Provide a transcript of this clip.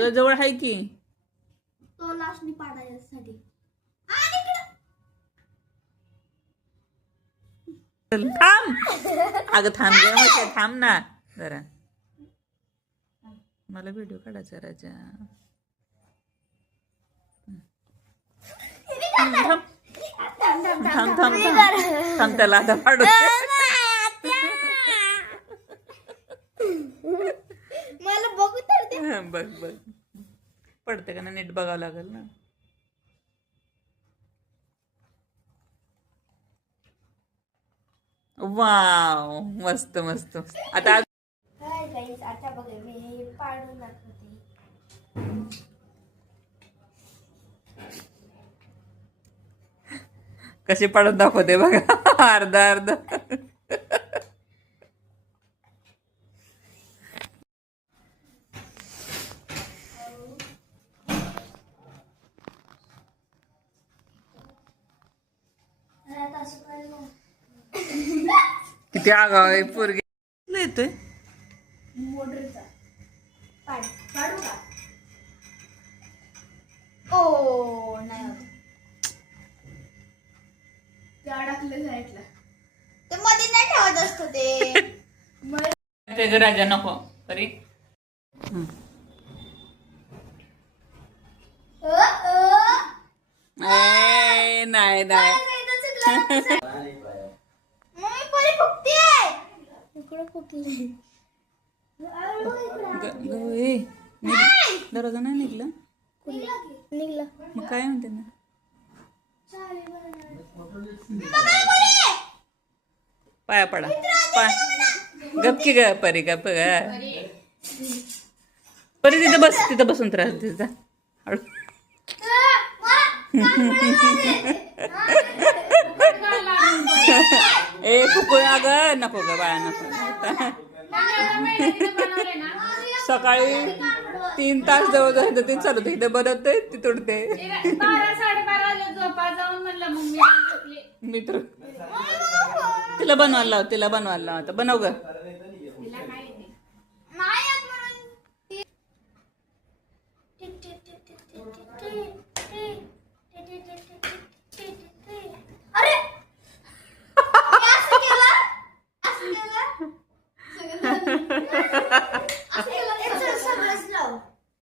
तुझ्या जवळ आहे की तो लास्टनी पाडायसाठी. थांब अगं थांब ग म्हटलं थांब ना जरा मला व्हिडिओ काढायचा राजा. थांब थांब थांब थांब थांब थांब त्याला आता पाडू. मला बघू तर दे. बघ बघ पडते का ना नीट बघावं लागेल ना. वाव मस्त मस्त आता हाय गाईस, आता बघा मी हे पाडून दाखवते. कशी पाडून दाखवते बघा अर्धा अर्धा. किती आगाव आहे पोरगी. येतोय मोटरचा पाडू का? ओ नाही ते अडकलं साईडला. ते मध्ये नाही ठेवत असतो ते. राजा नको तरी नाही नाही दरवाजा नाही निघला निघला. मग काय म्हणते ना पाया पडा गपकी ग परी गप ग परी तिथं बसून त्रास तिचा ए कुकुळा ग नको ग बाळा नको. सकाळी 3 तास जवळ ते चालू होते इथं बनवते ती तुडते. मित्र तिला बनवायला लाव आता बनव ग.